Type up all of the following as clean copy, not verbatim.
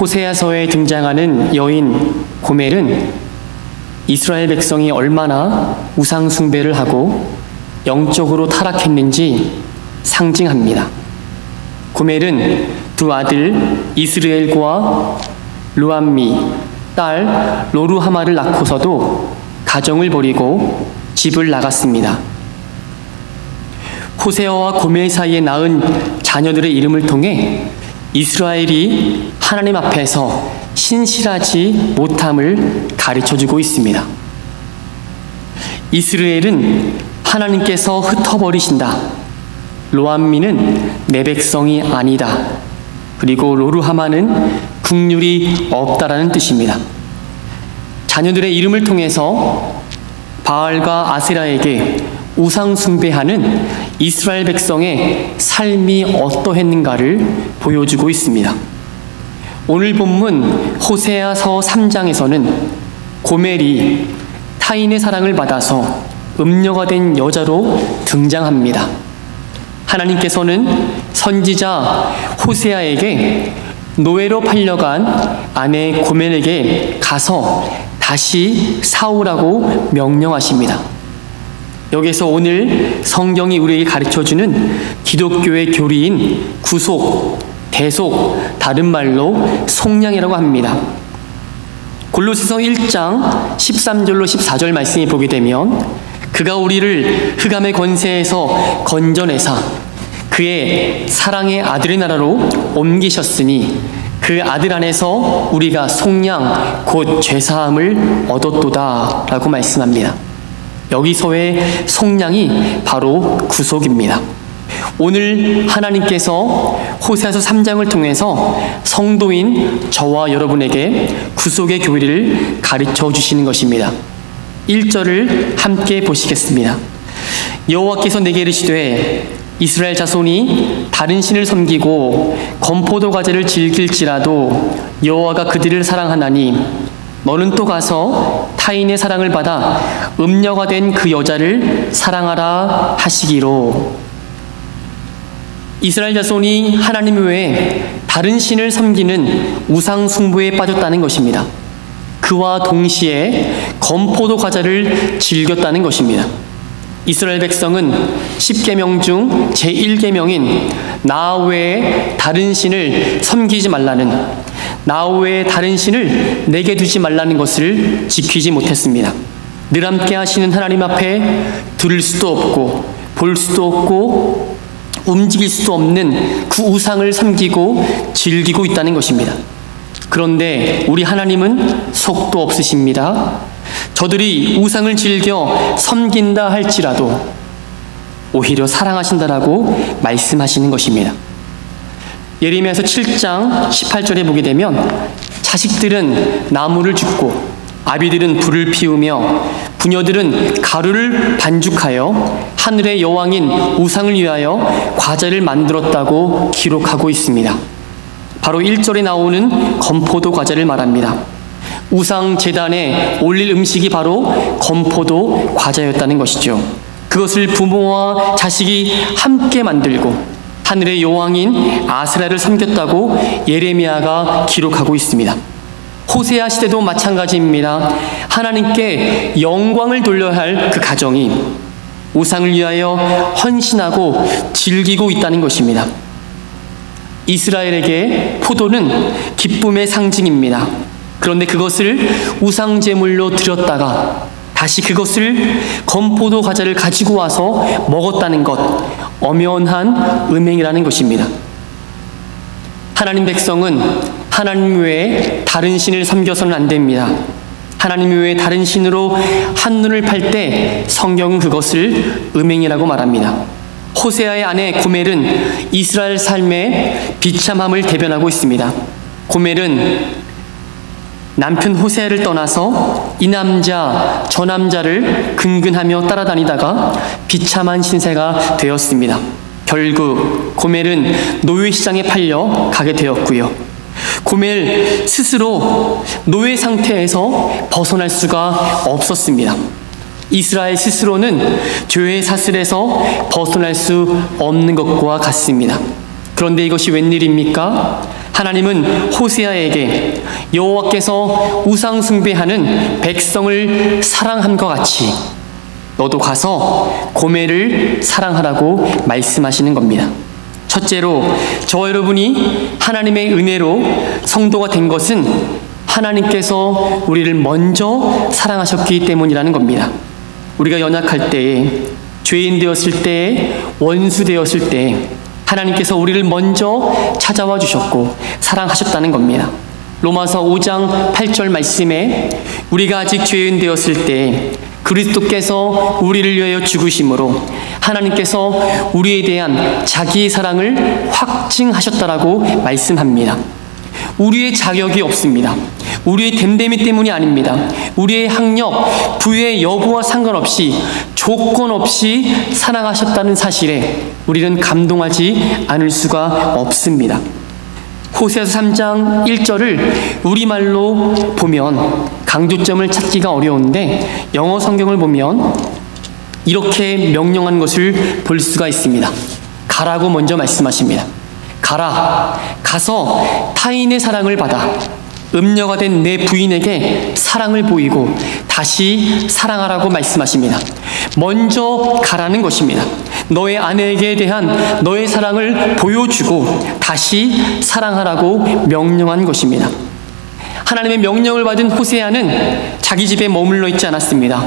호세아서에 등장하는 여인 고멜은 이스라엘 백성이 얼마나 우상 숭배를 하고 영적으로 타락했는지 상징합니다. 고멜은 두 아들 이스르엘과 루암미, 딸 로루하마를 낳고서도 가정을 버리고 집을 나갔습니다. 호세아와 고멜 사이에 낳은 자녀들의 이름을 통해 이스라엘이 하나님 앞에서 신실하지 못함을 가르쳐주고 있습니다. 이스라엘은 하나님께서 흩어버리신다. 로암미는 내 백성이 아니다. 그리고 로루하마는 국률이 없다라는 뜻입니다. 자녀들의 이름을 통해서 바알과 아세라에게 우상 숭배하는 이스라엘 백성의 삶이 어떠했는가를 보여주고 있습니다. 오늘 본문 호세아서 3장에서는 고멜이 타인의 사랑을 받아서 음녀가 된 여자로 등장합니다. 하나님께서는 선지자 호세아에게 노예로 팔려간 아내 고멜에게 가서 다시 사오라고 명령하십니다. 여기서 오늘 성경이 우리에게 가르쳐주는 기독교의 교리인 구속, 대속, 다른 말로 속량이라고 합니다. 골로새서 1장 13절로 14절 말씀이 보게 되면 그가 우리를 흑암의 권세에서 건져내사 그의 사랑의 아들의 나라로 옮기셨으니 그 아들 안에서 우리가 속량 곧 죄사함을 얻었도다 라고 말씀합니다. 여기서의 속량이 바로 구속입니다. 오늘 하나님께서 호세아서 3장을 통해서 성도인 저와 여러분에게 구속의 교리를 가르쳐 주시는 것입니다. 1절을 함께 보시겠습니다. 여호와께서 내게 이르시되 이스라엘 자손이 다른 신을 섬기고 건포도 과제를 즐길지라도 여호와가 그들을 사랑하나니 너는 또 가서 타인의 사랑을 받아 음녀가 된 그 여자를 사랑하라 하시기로. 이스라엘 자손이 하나님 외에 다른 신을 섬기는 우상 숭배에 빠졌다는 것입니다. 그와 동시에 건포도 과자를 즐겼다는 것입니다. 이스라엘 백성은 10계명 중 제1계명인 나 외에 다른 신을 섬기지 말라는, 나 외에 다른 신을 내게 두지 말라는 것을 지키지 못했습니다. 늘 함께 하시는 하나님 앞에 들을 수도 없고 볼 수도 없고 움직일 수도 없는 그 우상을 섬기고 즐기고 있다는 것입니다. 그런데 우리 하나님은 속도 없으십니다. 저들이 우상을 즐겨 섬긴다 할지라도 오히려 사랑하신다라고 말씀하시는 것입니다. 예레미야서 7장 18절에 보게 되면 자식들은 나무를 줍고 아비들은 불을 피우며 부녀들은 가루를 반죽하여 하늘의 여왕인 우상을 위하여 과자를 만들었다고 기록하고 있습니다. 바로 1절에 나오는 건포도 과자를 말합니다. 우상 제단에 올릴 음식이 바로 건포도 과자였다는 것이죠. 그것을 부모와 자식이 함께 만들고 하늘의 여왕인 아세라를 섬겼다고 예레미야가 기록하고 있습니다. 호세아 시대도 마찬가지입니다. 하나님께 영광을 돌려야 할 그 가정이 우상을 위하여 헌신하고 즐기고 있다는 것입니다. 이스라엘에게 포도는 기쁨의 상징입니다. 그런데 그것을 우상 제물로 드렸다가 다시 그것을 건포도 과자를 가지고 와서 먹었다는 것, 엄연한 음행이라는 것입니다. 하나님 백성은 하나님 외에 다른 신을 섬겨서는 안 됩니다. 하나님 외에 다른 신으로 한눈을 팔 때 성경은 그것을 음행이라고 말합니다. 호세아의 아내 고멜은 이스라엘 삶의 비참함을 대변하고 있습니다. 고멜은 남편 호세아를 떠나서 이 남자 저 남자를 근근하며 따라다니다가 비참한 신세가 되었습니다. 결국 고멜은 노예시장에 팔려 가게 되었고요. 고멜 스스로 노예 상태에서 벗어날 수가 없었습니다. 이스라엘 스스로는 죄의 사슬에서 벗어날 수 없는 것과 같습니다. 그런데 이것이 웬일입니까? 하나님은 호세아에게 여호와께서 우상 숭배하는 백성을 사랑함과 같이 너도 가서 고멜을 사랑하라고 말씀하시는 겁니다. 첫째로, 저와 여러분이 하나님의 은혜로 성도가 된 것은 하나님께서 우리를 먼저 사랑하셨기 때문이라는 겁니다. 우리가 연약할 때에, 죄인 되었을 때에, 원수 되었을 때에 하나님께서 우리를 먼저 찾아와 주셨고 사랑하셨다는 겁니다. 로마서 5장 8절 말씀에 우리가 아직 죄인 되었을 때 그리스도께서 우리를 위하여 죽으심으로 하나님께서 우리에 대한 자기의 사랑을 확증하셨다라고 말씀합니다. 우리의 자격이 없습니다. 우리의 됨됨이 때문이 아닙니다. 우리의 학력, 부의 여부와 상관없이 조건 없이 사랑하셨다는 사실에 우리는 감동하지 않을 수가 없습니다. 호세아서 3장 1절을 우리말로 보면 강조점을 찾기가 어려운데 영어 성경을 보면 이렇게 명령한 것을 볼 수가 있습니다. 가라고 먼저 말씀하십니다. 가라, 가서 타인의 사랑을 받아 음녀가 된 내 부인에게 사랑을 보이고 다시 사랑하라고 말씀하십니다. 먼저 가라는 것입니다. 너의 아내에게 대한 너의 사랑을 보여주고 다시 사랑하라고 명령한 것입니다. 하나님의 명령을 받은 호세아는 자기 집에 머물러 있지 않았습니다.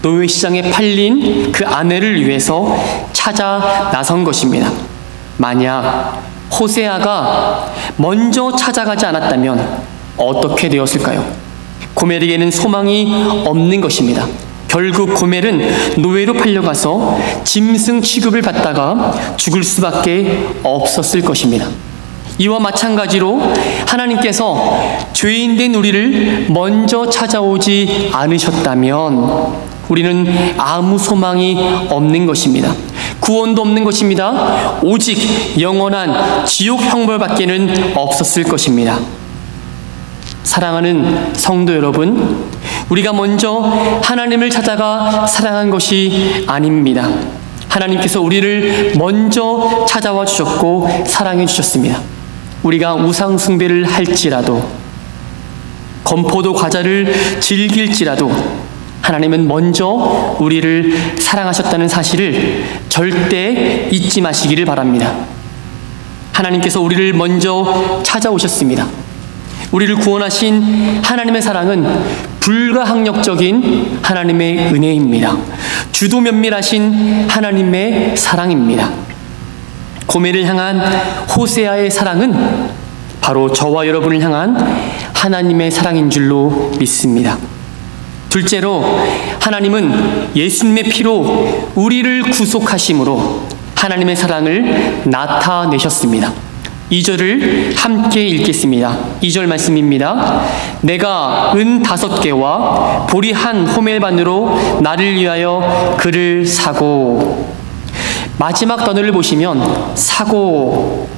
노예시장에 팔린 그 아내를 위해서 찾아 나선 것입니다. 만약 호세아가 먼저 찾아가지 않았다면 어떻게 되었을까요? 고멜에게는 소망이 없는 것입니다. 결국 고멜은 노예로 팔려가서 짐승 취급을 받다가 죽을 수밖에 없었을 것입니다. 이와 마찬가지로 하나님께서 죄인된 우리를 먼저 찾아오지 않으셨다면 우리는 아무 소망이 없는 것입니다. 구원도 없는 것입니다. 오직 영원한 지옥 형벌밖에는 없었을 것입니다. 사랑하는 성도 여러분, 우리가 먼저 하나님을 찾아가 사랑한 것이 아닙니다. 하나님께서 우리를 먼저 찾아와 주셨고 사랑해 주셨습니다. 우리가 우상 숭배를 할지라도, 건포도 과자를 즐길지라도 하나님은 먼저 우리를 사랑하셨다는 사실을 절대 잊지 마시기를 바랍니다. 하나님께서 우리를 먼저 찾아오셨습니다. 우리를 구원하신 하나님의 사랑은 불가항력적인 하나님의 은혜입니다. 주도 면밀하신 하나님의 사랑입니다. 고멜을 향한 호세아의 사랑은 바로 저와 여러분을 향한 하나님의 사랑인 줄로 믿습니다. 둘째로, 하나님은 예수님의 피로 우리를 구속하심으로 하나님의 사랑을 나타내셨습니다. 2절을 함께 읽겠습니다. 2절 말씀입니다. 내가 은 5개와 보리 1 호멜반으로 나를 위하여 그를 사고. 마지막 단어를 보시면 사고,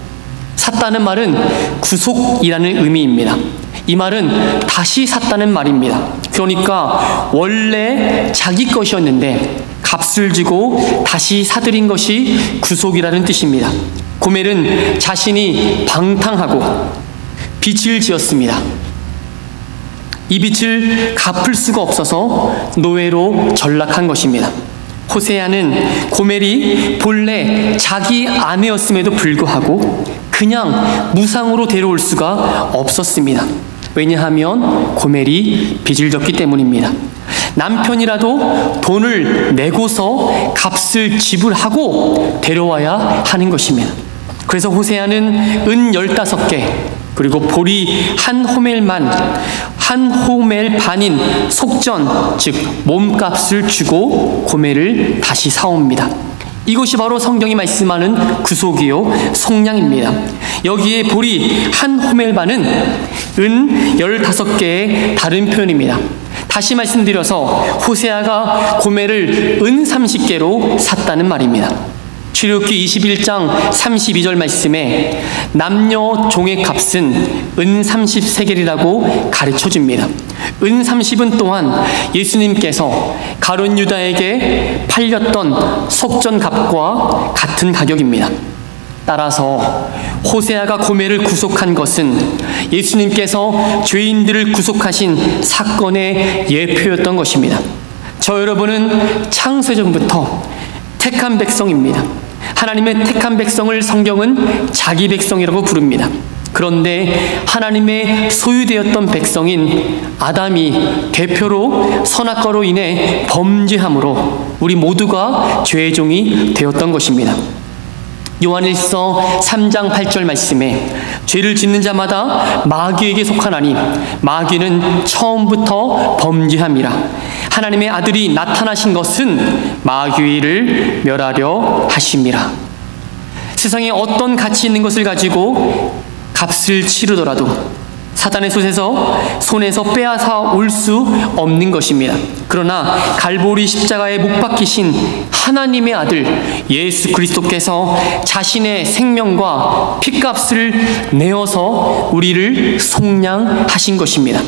샀다는 말은 구속이라는 의미입니다. 이 말은 다시 샀다는 말입니다. 그러니까 원래 자기 것이었는데 값을 주고 다시 사들인 것이 구속이라는 뜻입니다. 고멜은 자신이 방탕하고 빚을 지었습니다. 이 빚을 갚을 수가 없어서 노예로 전락한 것입니다. 호세아는 고멜이 본래 자기 아내였음에도 불구하고 그냥 무상으로 데려올 수가 없었습니다. 왜냐하면 고멜이 빚을 졌기 때문입니다. 남편이라도 돈을 내고서 값을 지불하고 데려와야 하는 것입니다. 그래서 호세아는 은 15개 그리고 보리 1 호멜만, 1 호멜 반인 속전, 즉 몸값을 주고 고멜을 다시 사옵니다. 이것이 바로 성경이 말씀하는 구속이요 속량입니다. 여기에 보리 1 호멜반은 은 15개의 다른 표현입니다. 다시 말씀드려서 호세아가 고멜을 은 30개로 샀다는 말입니다. 출애굽기 21장 32절 말씀에 남녀 종의 값은 은 30세겔이라고 가르쳐줍니다. 은 30은 또한 예수님께서 가룟 유다에게 팔렸던 속전 값과 같은 가격입니다. 따라서 호세아가 고멜을 구속한 것은 예수님께서 죄인들을 구속하신 사건의 예표였던 것입니다. 저 여러분은 창세전부터 택한 백성입니다. 하나님의 택한 백성을 성경은 자기 백성이라고 부릅니다. 그런데 하나님의 소유되었던 백성인 아담이 대표로 선악과로 인해 범죄함으로 우리 모두가 죄의 종이 되었던 것입니다. 요한일서 3장 8절 말씀에 죄를 짓는 자마다 마귀에게 속하나니 마귀는 처음부터 범죄함이라. 하나님의 아들이 나타나신 것은 마귀를 멸하려 하심이라. 세상에 어떤 가치 있는 것을 가지고 값을 치르더라도 사단의 손에서 빼앗아 올 수 없는 것입니다. 그러나 갈보리 십자가에 못 박히신 하나님의 아들 예수 그리스도께서 자신의 생명과 핏값을 내어서 우리를 속량하신 것입니다.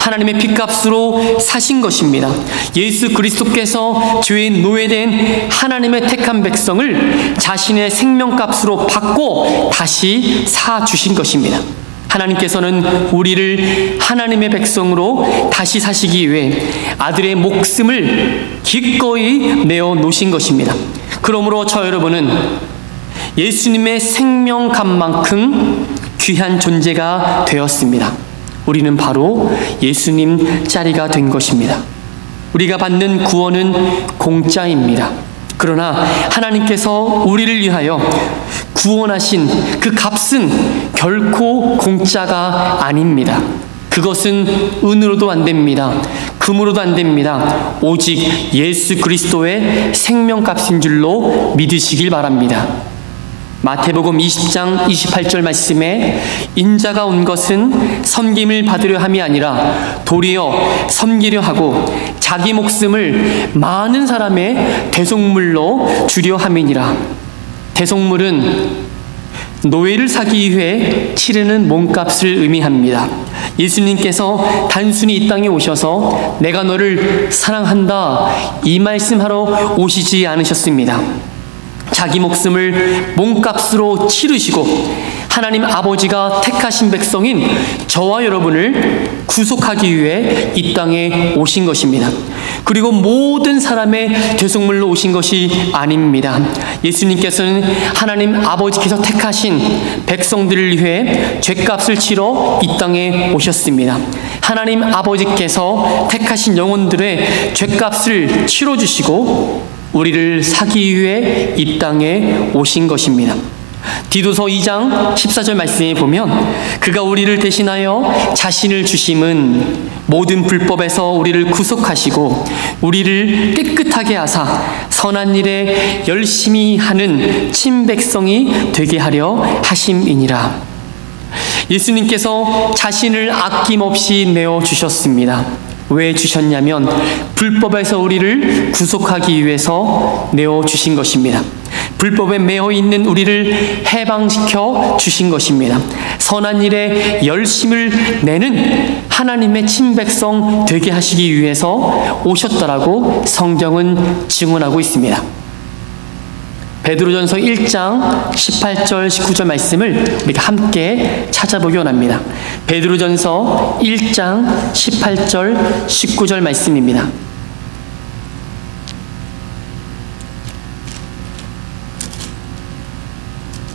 하나님의 핏값으로 사신 것입니다. 예수 그리스도께서 죄의 노예된 하나님의 택한 백성을 자신의 생명값으로 받고 다시 사주신 것입니다. 하나님께서는 우리를 하나님의 백성으로 다시 사시기 위해 아들의 목숨을 기꺼이 내어 놓으신 것입니다. 그러므로 저 여러분은 예수님의 생명값만큼 귀한 존재가 되었습니다. 우리는 바로 예수님 자리가 된 것입니다. 우리가 받는 구원은 공짜입니다. 그러나 하나님께서 우리를 위하여 구원하신 그 값은 결코 공짜가 아닙니다. 그것은 은으로도 안 됩니다. 금으로도 안 됩니다. 오직 예수 그리스도의 생명값인 줄로 믿으시길 바랍니다. 마태복음 20장 28절 말씀에 인자가 온 것은 섬김을 받으려 함이 아니라 도리어 섬기려 하고 자기 목숨을 많은 사람의 대속물로 주려 함이니라. 대속물은 노예를 사기 위해 치르는 몸값을 의미합니다. 예수님께서 단순히 이 땅에 오셔서 내가 너를 사랑한다 이 말씀하러 오시지 않으셨습니다. 자기 목숨을 몸값으로 치르시고 하나님 아버지가 택하신 백성인 저와 여러분을 구속하기 위해 이 땅에 오신 것입니다. 그리고 모든 사람의 대속물로 오신 것이 아닙니다. 예수님께서는 하나님 아버지께서 택하신 백성들을 위해 죄값을 치러 이 땅에 오셨습니다. 하나님 아버지께서 택하신 영혼들의 죄값을 치러주시고 우리를 사기 위해 이 땅에 오신 것입니다. 디도서 2장 14절 말씀에 보면 그가 우리를 대신하여 자신을 주심은 모든 불법에서 우리를 구속하시고 우리를 깨끗하게 하사 선한 일에 열심히 하는 친백성이 되게 하려 하심이니라. 예수님께서 자신을 아낌없이 내어주셨습니다. 왜 주셨냐면 불법에서 우리를 구속하기 위해서 내어주신 것입니다. 불법에 매여 있는 우리를 해방시켜 주신 것입니다. 선한 일에 열심을 내는 하나님의 친백성 되게 하시기 위해서 오셨다라고 성경은 증언하고 있습니다. 베드로전서 1장 18절 19절 말씀을 우리가 함께 찾아보기 원합니다. 베드로전서 1장 18절 19절 말씀입니다.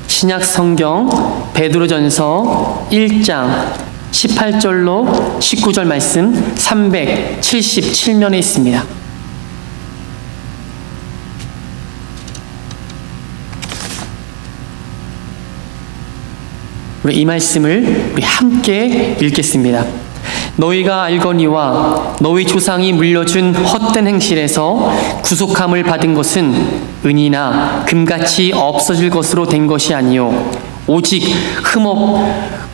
신약 성경 베드로전서 1장 18절로 19절 말씀 377면에 있습니다. 우리 이 말씀을 우리 함께 읽겠습니다. 너희가 알거니와 너희 조상이 물려준 헛된 행실에서 구속함을 받은 것은 은이나 금같이 없어질 것으로 된 것이 아니요 오직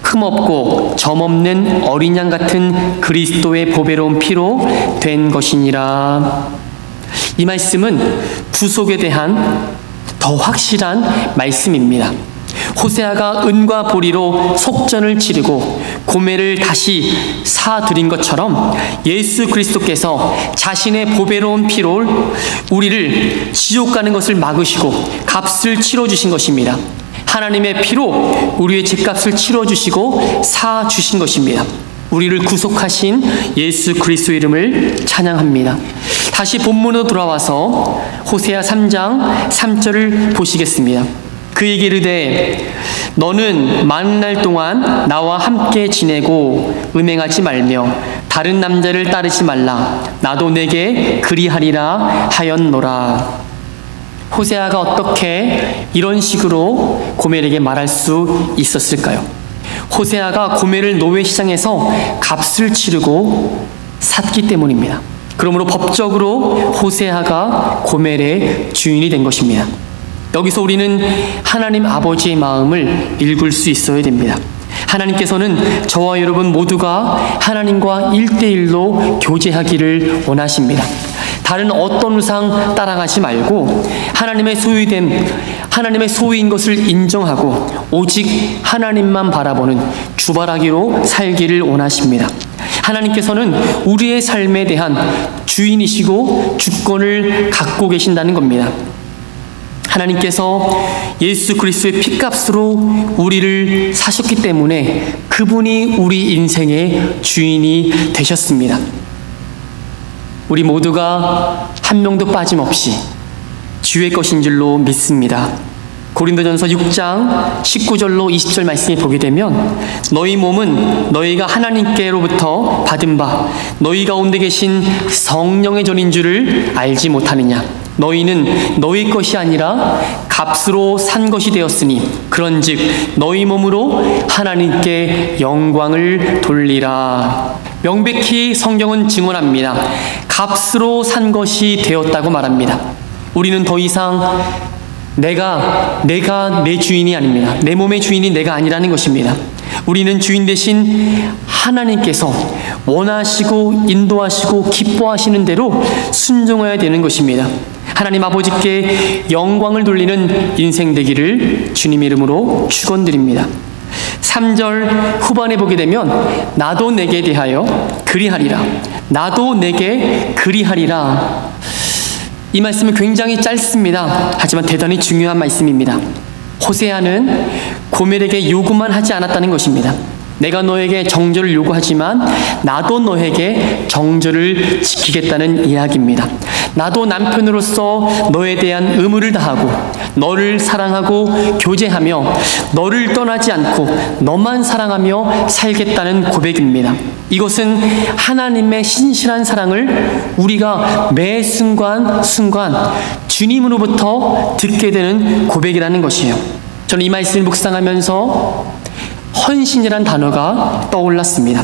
흠없고 점없는 어린 양 같은 그리스도의 보배로운 피로 된 것이니라. 이 말씀은 구속에 대한 더 확실한 말씀입니다. 호세아가 은과 보리로 속전을 치르고 고멜을 다시 사드린 것처럼 예수 그리스도께서 자신의 보배로운 피로 우리를 지옥 가는 것을 막으시고 값을 치러주신 것입니다. 하나님의 피로 우리의 죄값을 치러주시고 사주신 것입니다. 우리를 구속하신 예수 그리스도의 이름을 찬양합니다. 다시 본문으로 돌아와서 호세아 3장 3절을 보시겠습니다. 그에게 이르되 너는 많은 날 동안 나와 함께 지내고 음행하지 말며 다른 남자를 따르지 말라. 나도 내게 그리하리라 하였노라. 호세아가 어떻게 이런 식으로 고멜에게 말할 수 있었을까요? 호세아가 고멜을 노예시장에서 값을 치르고 샀기 때문입니다. 그러므로 법적으로 호세아가 고멜의 주인이 된 것입니다. 여기서 우리는 하나님 아버지의 마음을 읽을 수 있어야 됩니다. 하나님께서는 저와 여러분 모두가 하나님과 1대1로 교제하기를 원하십니다. 다른 어떤 우상 따라가지 말고 하나님의 소유인 것을 인정하고 오직 하나님만 바라보는 주바라기로 살기를 원하십니다. 하나님께서는 우리의 삶에 대한 주인이시고 주권을 갖고 계신다는 겁니다. 하나님께서 예수 그리스도의 피값으로 우리를 사셨기 때문에 그분이 우리 인생의 주인이 되셨습니다. 우리 모두가 한 명도 빠짐없이 주의 것인 줄로 믿습니다. 고린도전서 6장 19절로 20절 말씀을 보게 되면 너희 몸은 너희가 하나님께로부터 받은 바 너희 가운데 계신 성령의 전인 줄을 알지 못하느냐. 너희는 너희 것이 아니라 값으로 산 것이 되었으니 그런즉 너희 몸으로 하나님께 영광을 돌리라. 명백히 성경은 증언합니다. 값으로 산 것이 되었다고 말합니다. 우리는 더 이상 내가 내 주인이 아닙니다. 내 몸의 주인이 내가 아니라는 것입니다. 우리는 주인 대신 하나님께서 원하시고 인도하시고 기뻐하시는 대로 순종해야 되는 것입니다. 하나님 아버지께 영광을 돌리는 인생 되기를 주님 이름으로 축원드립니다. 3절 후반에 보게 되면 나도 내게 대하여 그리하리라. 나도 내게 그리하리라. 이 말씀은 굉장히 짧습니다. 하지만 대단히 중요한 말씀입니다. 호세아는 고멜에게 요구만 하지 않았다는 것입니다. 내가 너에게 정절을 요구하지만 나도 너에게 정절을 지키겠다는 이야기입니다. 나도 남편으로서 너에 대한 의무를 다하고 너를 사랑하고 교제하며 너를 떠나지 않고 너만 사랑하며 살겠다는 고백입니다. 이것은 하나님의 신실한 사랑을 우리가 매 순간 주님으로부터 듣게 되는 고백이라는 것이에요. 저는 이 말씀을 묵상하면서 헌신이란 단어가 떠올랐습니다.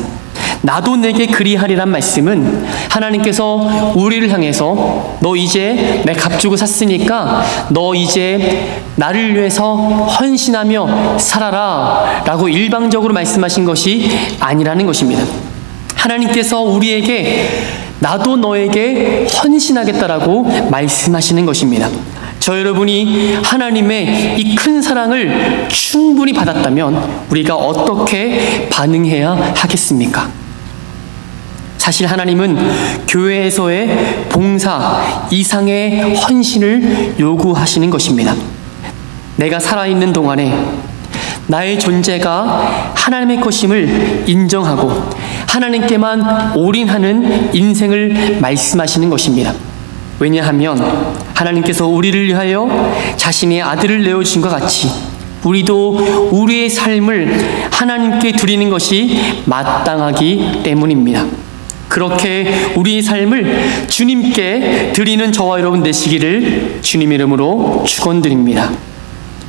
나도 내게 그리하리란 말씀은 하나님께서 우리를 향해서 너 이제 내 값 주고 샀으니까 너 이제 나를 위해서 헌신하며 살아라 라고 일방적으로 말씀하신 것이 아니라는 것입니다. 하나님께서 우리에게 나도 너에게 헌신하겠다라고 말씀하시는 것입니다. 저 여러분이 하나님의 이 큰 사랑을 충분히 받았다면 우리가 어떻게 반응해야 하겠습니까? 사실 하나님은 교회에서의 봉사 이상의 헌신을 요구하시는 것입니다. 내가 살아있는 동안에 나의 존재가 하나님의 것임을 인정하고 하나님께만 올인하는 인생을 말씀하시는 것입니다. 왜냐하면 하나님께서 우리를 위하여 자신의 아들을 내어주신 것 같이 우리도 우리의 삶을 하나님께 드리는 것이 마땅하기 때문입니다. 그렇게 우리의 삶을 주님께 드리는 저와 여러분 되시기를 주님 이름으로 축원드립니다.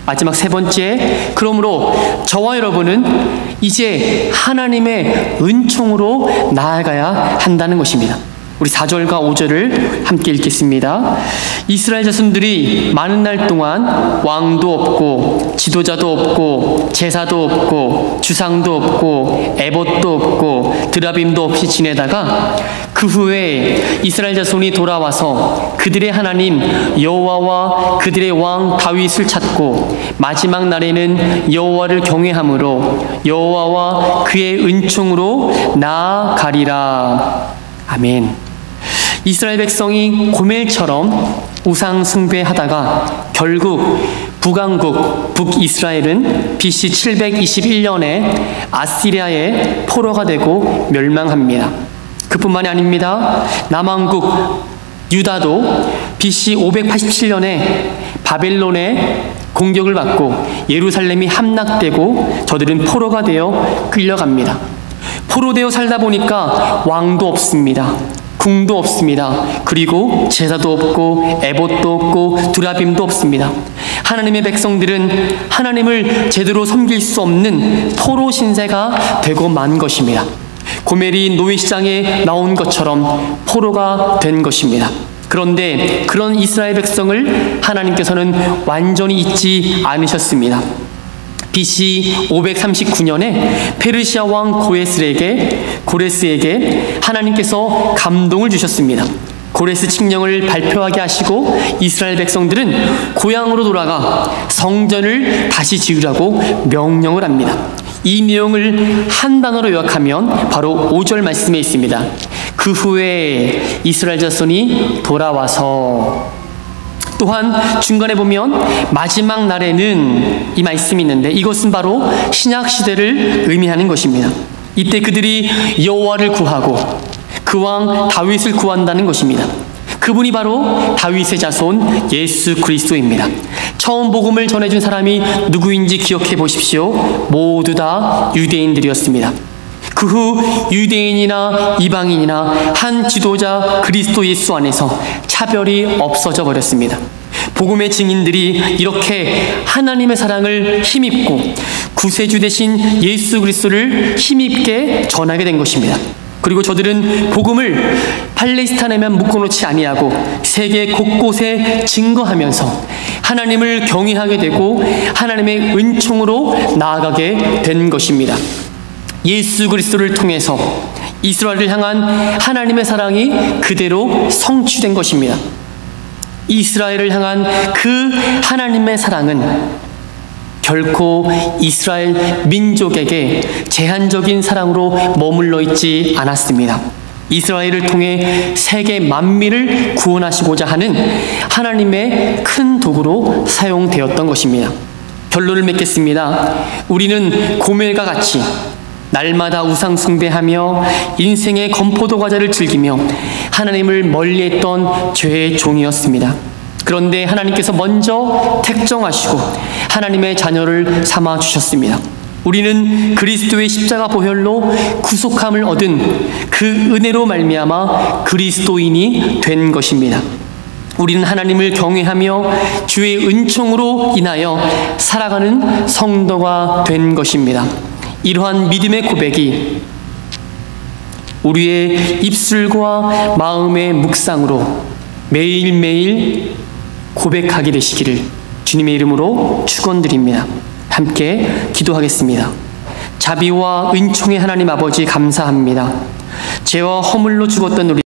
마지막 세 번째, 그러므로 저와 여러분은 이제 하나님의 은총으로 나아가야 한다는 것입니다. 우리 4절과 5절을 함께 읽겠습니다. 이스라엘 자손들이 많은 날 동안 왕도 없고 지도자도 없고 제사도 없고 주상도 없고 에봇도 없고 드라빔도 없이 지내다가 그 후에 이스라엘 자손이 돌아와서 그들의 하나님 여호와와 그들의 왕 다윗을 찾고 마지막 날에는 여호와를 경외함으로 여호와와 그의 은총으로 나아가리라. 아멘. 이스라엘 백성이 고멜처럼 우상 숭배하다가 결국 북왕국 북이스라엘은 BC 721년에 아시리아의 포로가 되고 멸망합니다. 그뿐만이 아닙니다. 남왕국 유다도 BC 587년에 바벨론의 공격을 받고 예루살렘이 함락되고 저들은 포로가 되어 끌려갑니다. 포로되어 살다 보니까 왕도 없습니다. 궁도 없습니다. 그리고 제사도 없고 에봇도 없고 두라빔도 없습니다. 하나님의 백성들은 하나님을 제대로 섬길 수 없는 포로 신세가 되고 만 것입니다. 고멜이 노예시장에 나온 것처럼 포로가 된 것입니다. 그런데 그런 이스라엘 백성을 하나님께서는 완전히 잊지 않으셨습니다. BC 539년에 페르시아 왕 고레스에게 하나님께서 감동을 주셨습니다. 고레스 칙령을 발표하게 하시고 이스라엘 백성들은 고향으로 돌아가 성전을 다시 지으라고 명령을 합니다. 이 내용을 한 단어로 요약하면 바로 5절 말씀에 있습니다. 그 후에 이스라엘 자손이 돌아와서, 또한 중간에 보면 마지막 날에는 이 말씀이 있는데 이것은 바로 신약시대를 의미하는 것입니다. 이때 그들이 여호와를 구하고 그 왕 다윗을 구한다는 것입니다. 그분이 바로 다윗의 자손 예수 그리스도입니다. 처음 복음을 전해준 사람이 누구인지 기억해 보십시오. 모두 다 유대인들이었습니다. 그 후 유대인이나 이방인이나 한 지도자 그리스도 예수 안에서 차별이 없어져 버렸습니다. 복음의 증인들이 이렇게 하나님의 사랑을 힘입고 구세주 대신 예수 그리스도를 힘입게 전하게 된 것입니다. 그리고 저들은 복음을 팔레스타인에만 묶어놓지 아니하고 세계 곳곳에 증거하면서 하나님을 경외하게 되고 하나님의 은총으로 나아가게 된 것입니다. 예수 그리스도를 통해서 이스라엘을 향한 하나님의 사랑이 그대로 성취된 것입니다. 이스라엘을 향한 그 하나님의 사랑은 결코 이스라엘 민족에게 제한적인 사랑으로 머물러 있지 않았습니다. 이스라엘을 통해 세계 만민을 구원하시고자 하는 하나님의 큰 도구로 사용되었던 것입니다. 결론을 맺겠습니다. 우리는 고멜과 같이 날마다 우상 숭배하며 인생의 건포도 과자를 즐기며 하나님을 멀리했던 죄의 종이었습니다. 그런데 하나님께서 먼저 택정하시고 하나님의 자녀를 삼아 주셨습니다. 우리는 그리스도의 십자가 보혈로 구속함을 얻은 그 은혜로 말미암아 그리스도인이 된 것입니다. 우리는 하나님을 경외하며 주의 은총으로 인하여 살아가는 성도가 된 것입니다. 이러한 믿음의 고백이 우리의 입술과 마음의 묵상으로 매일매일 고백하게 되시기를 주님의 이름으로 축원드립니다. 함께 기도하겠습니다. 자비와 은총의 하나님 아버지 감사합니다. 죄와 허물로 죽었던 우리